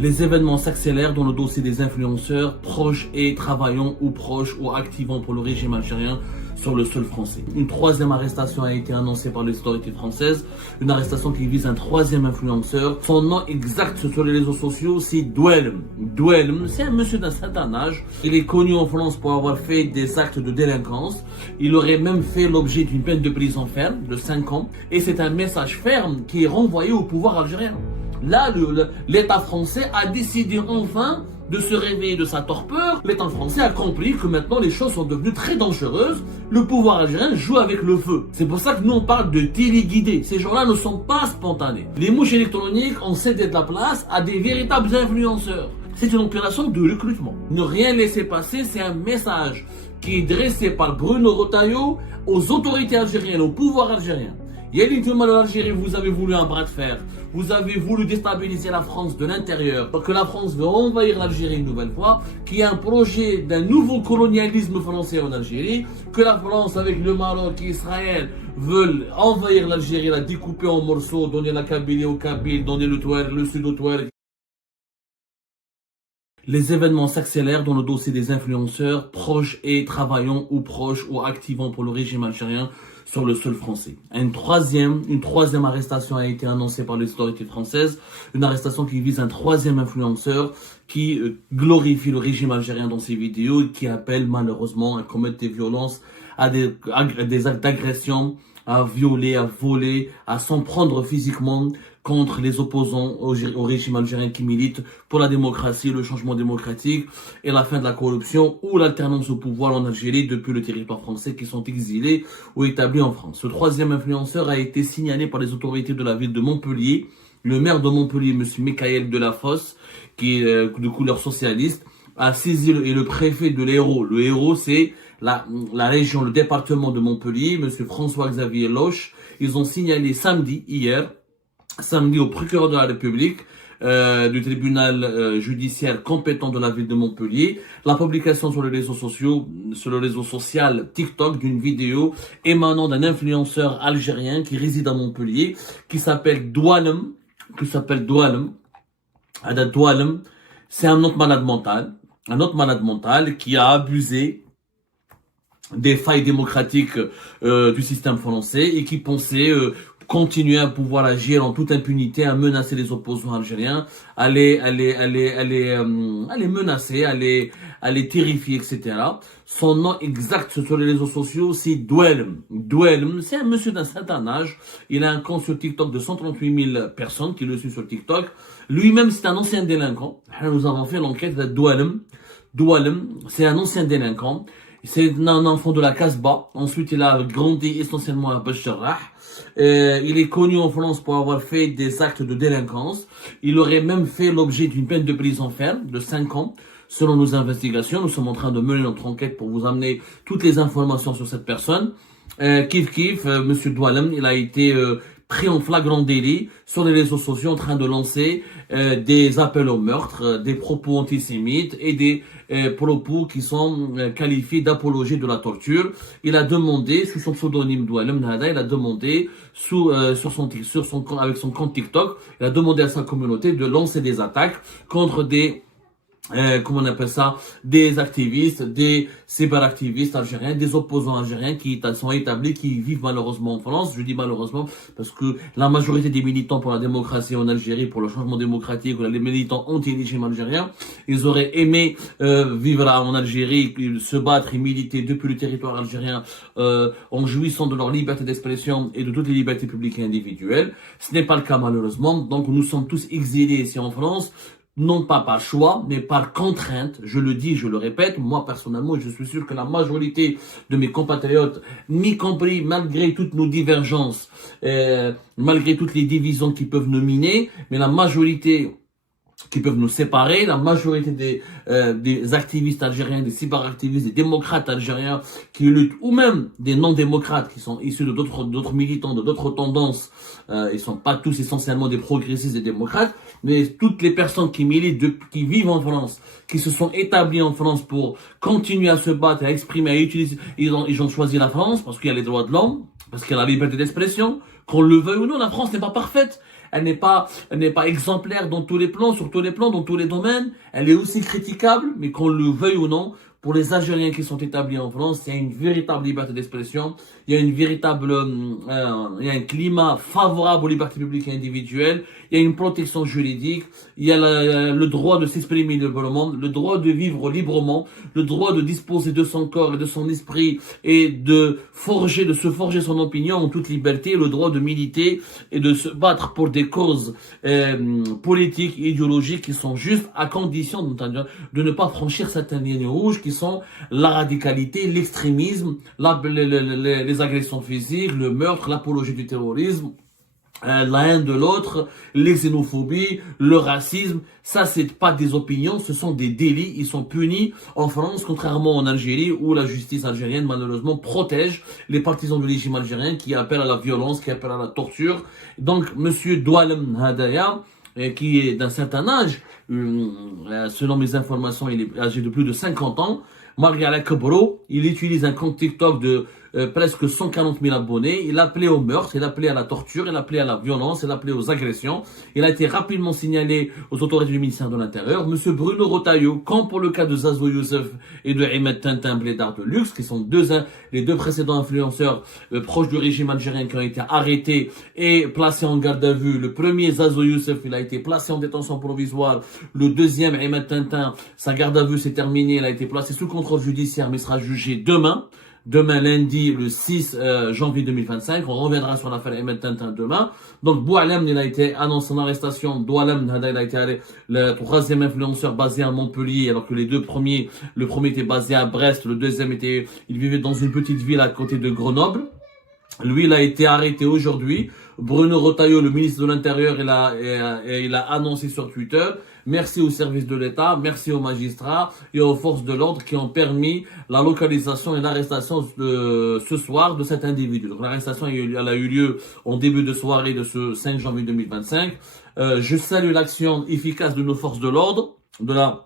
Les événements s'accélèrent dans le dossier des influenceurs proches et travaillant ou proches ou activant pour le régime algérien sur le sol français. Une troisième arrestation a été annoncée par les autorités françaises, une arrestation qui vise un troisième influenceur. Son nom exact sur les réseaux sociaux, c'est Douelm. Douelm, c'est un monsieur d'un certain âge. Il est connu en France pour avoir fait des actes de délinquance. Il aurait même fait l'objet d'une peine de prison ferme de 5 ans. Et c'est un message ferme qui est renvoyé au pouvoir algérien. Là, l'État français a décidé enfin de se réveiller de sa torpeur. L'État français a compris que maintenant les choses sont devenues très dangereuses. Le pouvoir algérien joue avec le feu. C'est pour ça que nous on parle de téléguidés. Ces gens-là ne sont pas spontanés. Les mouches électroniques ont cédé de la place à des véritables influenceurs. C'est une opération de recrutement. Ne rien laisser passer, c'est un message qui est dressé par Bruno Retailleau aux autorités algériennes, au pouvoir algérien. Yaline Touman en Algérie, vous avez voulu un bras de fer. Vous avez voulu déstabiliser la France de l'intérieur. Parce que la France veut envahir l'Algérie une nouvelle fois. Qu'il y a un projet d'un nouveau colonialisme français en Algérie. Que la France, avec le Maroc et Israël, veulent envahir l'Algérie, la découper en morceaux, donner la Kabylie aux Kabyles, donner le Touareg, le Sud au Touareg. Les événements s'accélèrent dans le dossier des influenceurs proches et travaillant ou proches ou activant pour le régime algérien sur le sol français. Une troisième arrestation a été annoncée par les autorités françaises, une arrestation qui vise un troisième influenceur qui glorifie le régime algérien dans ses vidéos et qui appelle malheureusement à commettre des violences, à des actes d'agression, à violer, à voler, à s'en prendre physiquement contre les opposants au régime algérien qui militent pour la démocratie, le changement démocratique et la fin de la corruption ou l'alternance au pouvoir en Algérie depuis le territoire français qui sont exilés ou établis en France. Ce troisième influenceur a été signalé par les autorités de la ville de Montpellier. Le maire de Montpellier, M. Michael Delafosse, qui est de couleur socialiste, a saisi et le préfet de l'Hérault. Le Hérault, c'est la région, le département de Montpellier, M. François-Xavier Loche. Ils ont signalé hier, au procureur de la République du tribunal judiciaire compétent de la ville de Montpellier, la publication sur le réseau social TikTok d'une vidéo émanant d'un influenceur algérien qui réside à Montpellier, qui s'appelle Doualem. Doualem, c'est un autre malade mental qui a abusé des failles démocratiques du système français et qui pensait continuer à pouvoir agir en toute impunité, à menacer les opposants algériens, à les menacer, à les terrifier, etc. Son nom exact sur les réseaux sociaux, c'est Douelm. Douelm, c'est un monsieur d'un certain âge. Il a un compte sur TikTok de 138 000 personnes qui le suivent sur TikTok. Lui-même, c'est un ancien délinquant. Nous avons fait l'enquête de Douelm. Douelm, c'est un ancien délinquant. C'est un enfant de la Casbah. Ensuite, il a grandi essentiellement à Bécherrah. Il est connu en France pour avoir fait des actes de délinquance. Il aurait même fait l'objet d'une peine de prison ferme de 5 ans. Selon nos investigations, nous sommes en train de mener notre enquête pour vous amener toutes les informations sur cette personne. Monsieur Doualem, il a été pris en flagrant délit sur les réseaux sociaux en train de lancer des appels au meurtre, des propos antisémites et des propos qui sont qualifiés d'apologie de la torture. Il a demandé, sous son pseudonyme Doualem Nahada, il a demandé avec son compte TikTok, il a demandé à sa communauté de lancer des attaques contre des activistes, des cyberactivistes algériens, des opposants algériens qui sont établis, qui vivent malheureusement en France. Je dis malheureusement parce que la majorité des militants pour la démocratie en Algérie, pour le changement démocratique, les militants anti-régime algérien, ils auraient aimé vivre en Algérie, se battre et militer depuis le territoire algérien en jouissant de leur liberté d'expression et de toutes les libertés publiques et individuelles. Ce n'est pas le cas malheureusement, donc nous sommes tous exilés ici en France. Non pas par choix, mais par contrainte. Je le dis, je le répète, moi personnellement, je suis sûr que la majorité de mes compatriotes, m'y compris malgré toutes nos divergences, malgré toutes les divisions qui peuvent nous miner, mais la majorité qui peuvent nous séparer, la majorité des activistes algériens, des cyberactivistes, des démocrates algériens qui luttent, ou même des non-démocrates qui sont issus de d'autres militants, de d'autres tendances, ils sont pas tous essentiellement des progressistes et démocrates, mais toutes les personnes qui militent, qui vivent en France, qui se sont établis en France pour continuer à se battre, à exprimer, à utiliser, ils ont choisi la France parce qu'il y a les droits de l'homme, parce qu'il y a la liberté d'expression, qu'on le veuille ou non, la France n'est pas parfaite. elle n'est pas exemplaire dans tous les plans, sur tous les plans, dans tous les domaines. Elle est aussi critiquable, mais qu'on le veuille ou non, pour les Algériens qui sont établis en France, il y a une véritable liberté d'expression, il y a il y a un climat favorable aux libertés publiques et individuelles, il y a une protection juridique, il y a le droit de s'exprimer librement, le droit de vivre librement, le droit de disposer de son corps et de son esprit et de se forger son opinion en toute liberté, le droit de militer et de se battre pour des causes politiques et idéologiques qui sont justes à condition de ne pas franchir certaines lignes rouges qui sont la radicalité, l'extrémisme, les agressions physiques, le meurtre, l'apologie du terrorisme, la haine de l'autre, les xénophobies, le racisme. Ça, c'est pas des opinions, ce sont des délits. Ils sont punis en France, contrairement en Algérie, où la justice algérienne, malheureusement, protège les partisans du régime algérien qui appellent à la violence, qui appellent à la torture. Donc, monsieur Doualem Hadaya, qui est d'un certain âge, selon mes informations, il est âgé de plus de 50 ans, Mariala Kebro, il utilise un compte TikTok de presque 140 000 abonnés. Il appelait au meurtre, il appelait à la torture, il appelait à la violence, il appelait aux agressions. Il a été rapidement signalé aux autorités du ministère de l'Intérieur. Monsieur Bruno Retailleau, comme pour le cas de Zazo Youssef et de Ahmed Tintin Blédard de Luxe, qui sont les deux précédents influenceurs proches du régime algérien qui ont été arrêtés et placés en garde à vue. Le premier, Zazo Youssef, il a été placé en détention provisoire. Le deuxième, Ahmed Tintin, sa garde à vue s'est terminée. Il a été placé sous contrôle judiciaire, mais sera jugé demain. Demain, lundi, le 6 janvier 2025. On reviendra sur l'affaire Ahmed Tintin demain. Donc, Boualem, il a été annoncé en arrestation. Doualem, il a été le troisième influenceur basé à Montpellier, alors que les deux premiers, le premier était basé à Brest, le deuxième il vivait dans une petite ville à côté de Grenoble. Lui, il a été arrêté aujourd'hui. Bruno Retailleau, le ministre de l'Intérieur, il a annoncé sur Twitter: merci aux services de l'État, merci aux magistrats et aux forces de l'ordre qui ont permis la localisation et l'arrestation ce soir de cet individu. Donc l'arrestation elle a eu lieu en début de soirée de ce 5 janvier 2025. Je salue l'action efficace de nos forces de l'ordre, de la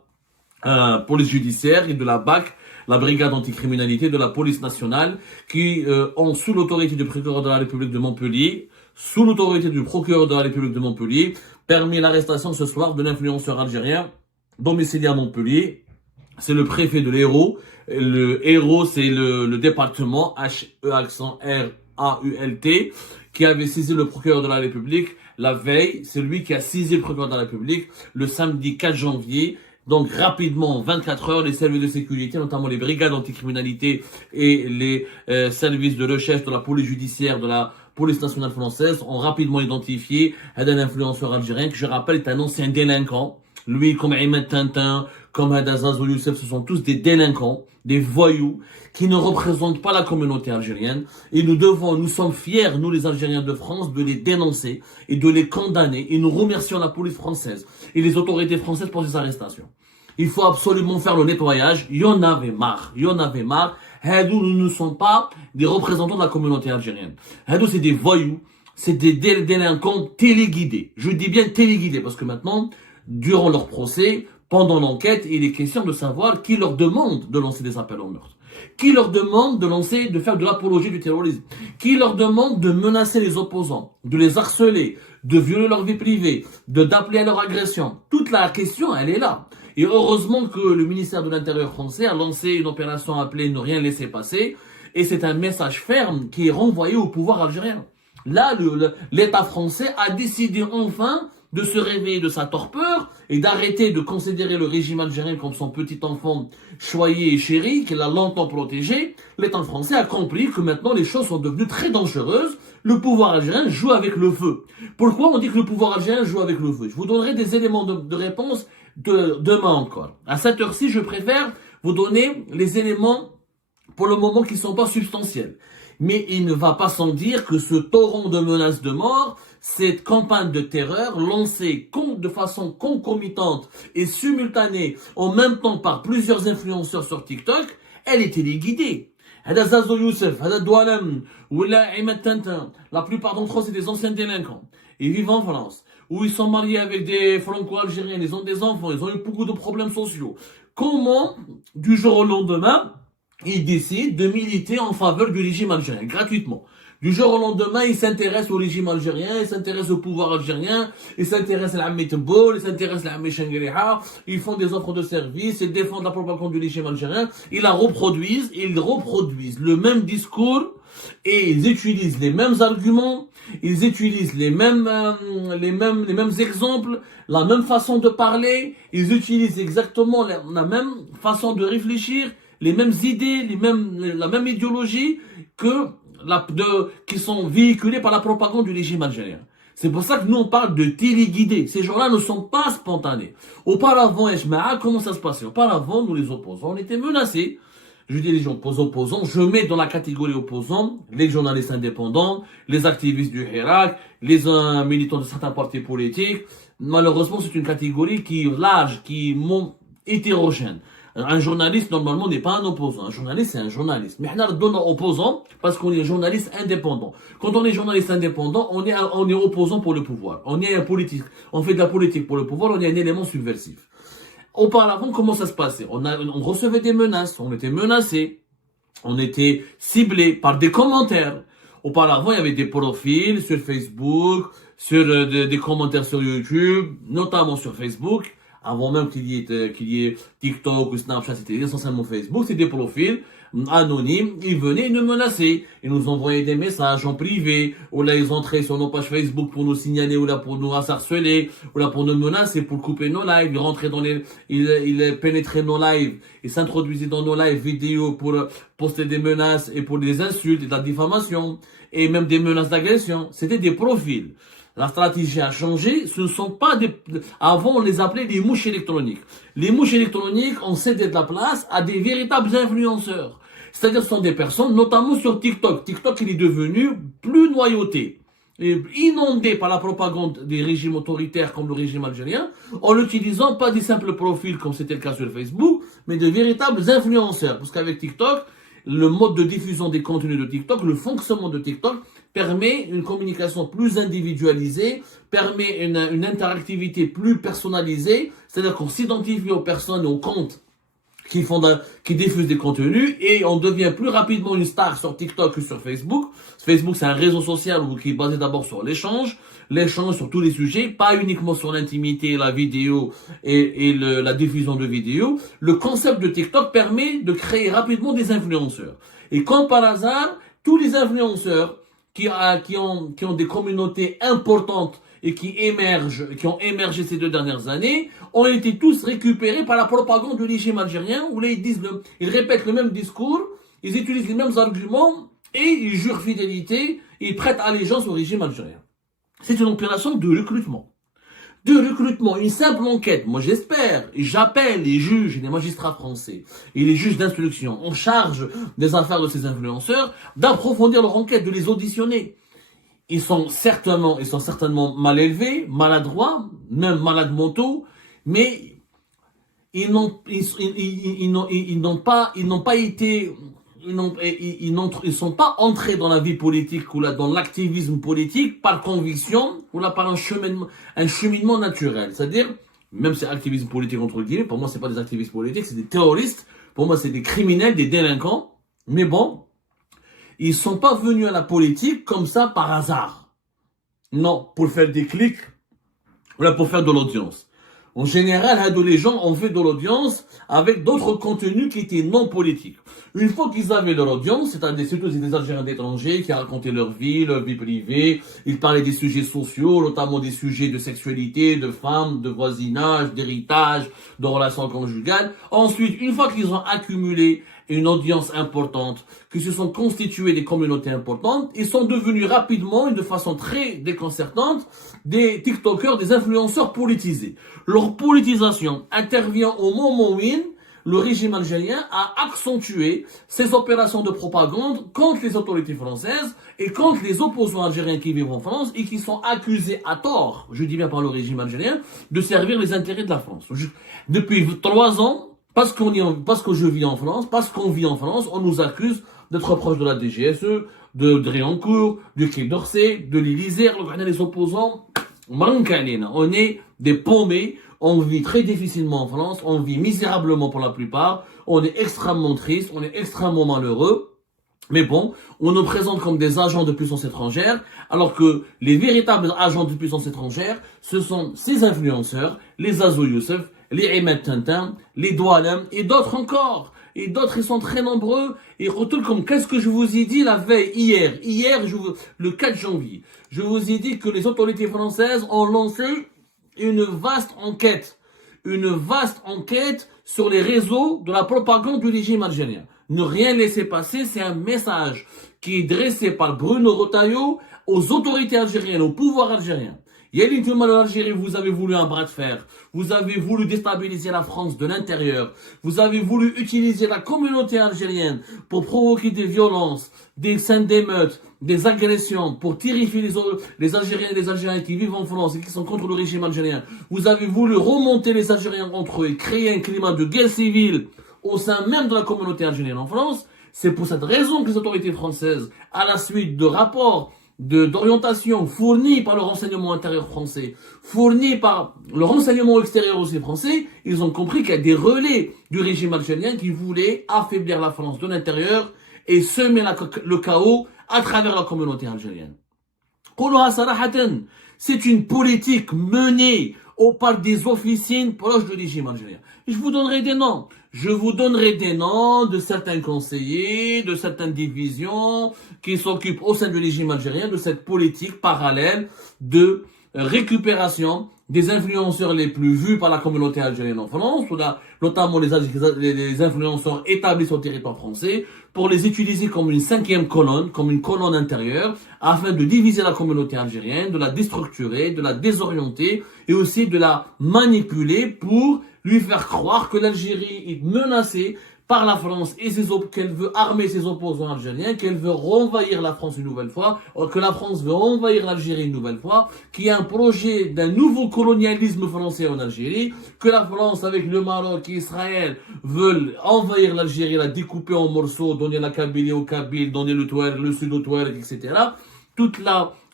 police judiciaire et de la BAC, la brigade anticriminalité de la police nationale, qui ont, sous l'autorité du procureur de la République de Montpellier, permis l'arrestation ce soir de l'influenceur algérien domicilié à Montpellier. C'est le préfet de l'Hérault. Le Hérault, c'est le département H-E-R-A-U-L-T, qui avait saisi le procureur de la République la veille. C'est lui qui a saisi le procureur de la République le samedi 4 janvier. Donc rapidement, en 24 heures, les services de sécurité, notamment les brigades anticriminalité et les services de recherche de la police judiciaire, de la police nationale française, ont rapidement identifié un influenceur algérien qui, je rappelle, est un ancien délinquant. Lui, comme Ahmed Tintin, comme Zazo Youssef, ce sont tous des délinquants, des voyous, qui ne représentent pas la communauté algérienne. Et nous sommes fiers, nous les Algériens de France, de les dénoncer et de les condamner. Et nous remercions la police française et les autorités françaises pour ces arrestations. Il faut absolument faire le nettoyage. Il y en avait marre. Hadou, nous ne sommes pas des représentants de la communauté algérienne. Hadou, c'est des voyous, c'est des délinquants téléguidés. Je dis bien téléguidés parce que maintenant, durant leur procès, pendant l'enquête, il est question de savoir qui leur demande de lancer des appels au meurtre. Qui leur demande de faire de l'apologie du terrorisme. Qui leur demande de menacer les opposants, de les harceler, de violer leur vie privée, d'appeler à leur agression. Toute la question, elle est là. Et heureusement que le ministère de l'Intérieur français a lancé une opération appelée Ne rien laisser passer. Et c'est un message ferme qui est renvoyé au pouvoir algérien. Là, l'État français a décidé enfin de se réveiller de sa torpeur et d'arrêter de considérer le régime algérien comme son petit enfant choyé et chéri, qu'il a longtemps protégé. L'État français a compris que maintenant les choses sont devenues très dangereuses. Le pouvoir algérien joue avec le feu. Pourquoi on dit que le pouvoir algérien joue avec le feu? Je vous donnerai des éléments de réponse demain encore. À cette heure-ci, je préfère vous donner les éléments pour le moment qui ne sont pas substantiels. Mais il ne va pas sans dire que ce torrent de menaces de mort, cette campagne de terreur lancée de façon concomitante et simultanée en même temps par plusieurs influenceurs sur TikTok, elle est téléguidée. Hada Zazo Youssef, Hada Doualem, ou Ahmed Tintin, la plupart d'entre eux c'est des anciens délinquants. Ils vivent en France, où ils sont mariés avec des franco-algériens, ils ont des enfants, ils ont eu beaucoup de problèmes sociaux. Comment, du jour au lendemain, ils décident de militer en faveur du régime algérien, gratuitement? Du jour au lendemain, ils s'intéressent au régime algérien, ils s'intéressent au pouvoir algérien, ils s'intéressent à l'Ammi Tebboul, ils s'intéressent à l'Ammi Shangriha, ils font des offres de services, ils défendent la propagande du régime algérien, ils la reproduisent, ils reproduisent le même discours et ils utilisent les mêmes arguments, ils utilisent les mêmes exemples, la même façon de parler, ils utilisent exactement la même façon de réfléchir, les mêmes idées, la même idéologie qui sont véhiculées par la propagande du régime algérien. C'est pour ça que nous on parle de téléguidés. Ces gens-là ne sont pas spontanés. Auparavant, comment ça se passait? Auparavant, nous les opposants, on était menacés. Je dis les gens opposants, je mets dans la catégorie opposants les journalistes indépendants, les activistes du Hirak, les militants de certains partis politiques. Malheureusement, c'est une catégorie qui est large, qui est hétérogène. Un journaliste, normalement, n'est pas un opposant. Un journaliste, c'est un journaliste. Mais on donne opposant parce qu'on est journaliste indépendant. Quand on est journaliste indépendant, on est opposant pour le pouvoir. On est un politique. On fait de la politique pour le pouvoir, on est un élément subversif. Auparavant, comment ça se passait? On recevait des menaces, on était menacés, on était ciblés par des commentaires. Auparavant, il y avait des profils sur Facebook, sur des commentaires sur YouTube, notamment sur Facebook. Avant même qu'il y ait TikTok ou Snapchat, c'était essentiellement Facebook, c'était des profils anonymes, ils venaient nous menacer, ils nous envoyaient des messages en privé, ou là ils entraient sur nos pages Facebook pour nous signaler, ou là pour nous harceler, ou là pour nous menacer, pour couper nos lives, ils rentraient ils pénétraient nos lives, ils s'introduisaient dans nos lives vidéo pour poster des menaces et pour des insultes et de la diffamation, et même des menaces d'agression. C'était des profils. La stratégie a changé, ce ne sont pas avant on les appelait les mouches électroniques. Les mouches électroniques ont cédé de la place à des véritables influenceurs. C'est-à-dire ce sont des personnes, notamment sur TikTok. TikTok, il est devenu plus noyauté, inondé par la propagande des régimes autoritaires comme le régime algérien, en n'utilisant pas des simples profils comme c'était le cas sur Facebook, mais de véritables influenceurs. Parce qu'avec TikTok, le mode de diffusion des contenus de TikTok, le fonctionnement de TikTok permet une communication plus individualisée, permet une interactivité plus personnalisée, c'est-à-dire qu'on s'identifie aux personnes et aux comptes qui diffusent des contenus et on devient plus rapidement une star sur TikTok que sur Facebook. Facebook, c'est un réseau social qui est basé d'abord sur l'échange sur tous les sujets, pas uniquement sur l'intimité, la vidéo et la diffusion de vidéos. Le concept de TikTok permet de créer rapidement des influenceurs. Et comme par hasard, tous les influenceurs qui ont des communautés importantes et qui ont émergé ces 2 dernières années, ont été tous récupérés par la propagande du régime algérien, où là ils répètent le même discours, ils utilisent les mêmes arguments, et ils jurent fidélité, ils prêtent allégeance au régime algérien. C'est une opération de recrutement. Une simple enquête. Moi j'espère, et j'appelle les juges et les magistrats français, et les juges d'instruction en charge des affaires de ces influenceurs, d'approfondir leur enquête, de les auditionner. Ils sont certainement mal élevés, maladroits, même malades mentaux, mais ils sont pas entrés dans la vie politique ou là dans l'activisme politique par conviction ou là par un cheminement naturel. C'est-à-dire, même si activisme politique entre guillemets, pour moi c'est pas des activistes politiques, c'est des terroristes. Pour moi c'est des criminels, des délinquants. Mais bon, ils sont pas venus à la politique comme ça par hasard. Non, pour faire des clics, ou là pour faire de l'audience. En général, les gens ont fait de l'audience avec d'autres contenus qui étaient non politiques. Une fois qu'ils avaient leur audience, c'est-à-dire surtout des Algériens d'étrangers qui racontaient leur vie privée, ils parlaient des sujets sociaux, notamment des sujets de sexualité, de femmes, de voisinage, d'héritage, de relations conjugales. Ensuite, une fois qu'ils ont accumulé une audience importante, qui se sont constituées des communautés importantes, ils sont devenus rapidement et de façon très déconcertante des TikTokers, des influenceurs politisés. Leur politisation intervient au moment où le régime algérien a accentué ses opérations de propagande contre les autorités françaises et contre les opposants algériens qui vivent en France et qui sont accusés à tort, je dis bien par le régime algérien, de servir les intérêts de la France. Depuis 3 ans, parce que je vis en France, parce qu'on vit en France, on nous accuse d'être proche de la DGSE, de Driancourt, du Quai d'Orsay, de l'Élysée. Regardez les opposants, on est des paumés, on vit très difficilement en France, on vit misérablement pour la plupart, on est extrêmement triste, on est extrêmement malheureux. Mais bon, on nous présente comme des agents de puissance étrangère, alors que les véritables agents de puissance étrangère, ce sont ces influenceurs, les Azo Youssef, les Ahmed Tintin, les Doualem et d'autres encore. Et d'autres, ils sont très nombreux. Et retour comme qu'est-ce que je vous ai dit la veille, hier, le 4 janvier, je vous ai dit que les autorités françaises ont lancé une vaste enquête sur les réseaux de la propagande du régime algérien. Ne rien laisser passer, c'est un message qui est dressé par Bruno Retailleau aux autorités algériennes, au pouvoir algérien. Yéli Toumal l'Algérie, vous avez voulu un bras de fer, vous avez voulu déstabiliser la France de l'intérieur, vous avez voulu utiliser la communauté algérienne pour provoquer des violences, des scènes d'émeutes, des agressions, pour terrifier les Algériens et les Algériens qui vivent en France et qui sont contre le régime algérien. Vous avez voulu remonter les Algériens entre eux et créer un climat de guerre civile au sein même de la communauté algérienne en France. C'est pour cette raison que les autorités françaises, à la suite de rapports d'orientation fournis par le renseignement intérieur français, fournis par le renseignement extérieur aussi français, ils ont compris qu'il y a des relais du régime algérien qui voulaient affaiblir la France de l'intérieur et semer le chaos à travers la communauté algérienne. C'est une politique menée par des officines proches du régime algérien. Et je vous donnerai des noms. Je vous donnerai des noms de certains conseillers, de certaines divisions qui s'occupent au sein du régime algérien de cette politique parallèle de récupération des influenceurs les plus vus par la communauté algérienne en France, notamment les influenceurs établis sur le territoire français, pour les utiliser comme une cinquième colonne, comme une colonne intérieure, afin de diviser la communauté algérienne, de la déstructurer, de la désorienter et aussi de la manipuler pour lui faire croire que l'Algérie est menacée par la France et qu'elle veut armer ses opposants algériens, qu'elle veut renvahir la France une nouvelle fois, que la France veut envahir l'Algérie une nouvelle fois, qu'il y a un projet d'un nouveau colonialisme français en Algérie, que la France avec le Maroc et Israël veulent envahir l'Algérie, la découper en morceaux, donner la Kabylie aux Kabyles, donner le Touareg, le Sud au Touareg, etc.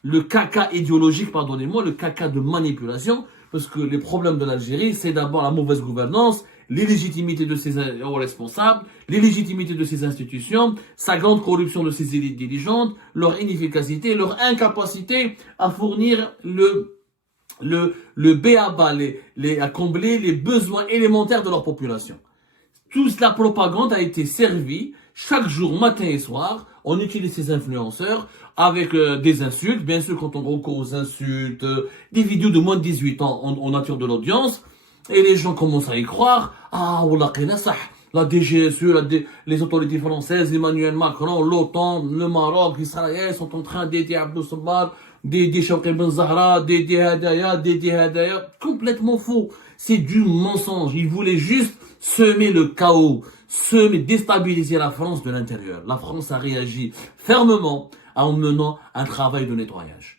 Le caca idéologique, pardonnez-moi, le caca de manipulation, parce que les problèmes de l'Algérie, c'est d'abord la mauvaise gouvernance, l'illégitimité de ses responsables, l'illégitimité de ses institutions, sa grande corruption de ses élites dirigeantes, leur inefficacité, leur incapacité à fournir le b.a.-ba, à combler les besoins élémentaires de leur population. Toute la propagande a été servie chaque jour, matin et soir. On utilise ces influenceurs avec des insultes. Bien sûr, quand on recourt aux insultes, des vidéos de moins de 18 ans, on attire de l'audience. Et les gens commencent à y croire. Ah, la DGSE, les autorités françaises, Emmanuel Macron, l'OTAN, le Maroc, Israël sont en train d'aider Abdou Sabbar, d'aider Shawqi Ben Zahra, d'aider Hadaya. Complètement faux. C'est du mensonge. Ils voulaient juste semer le chaos, déstabiliser la France de l'intérieur. La France a réagi fermement en menant un travail de nettoyage.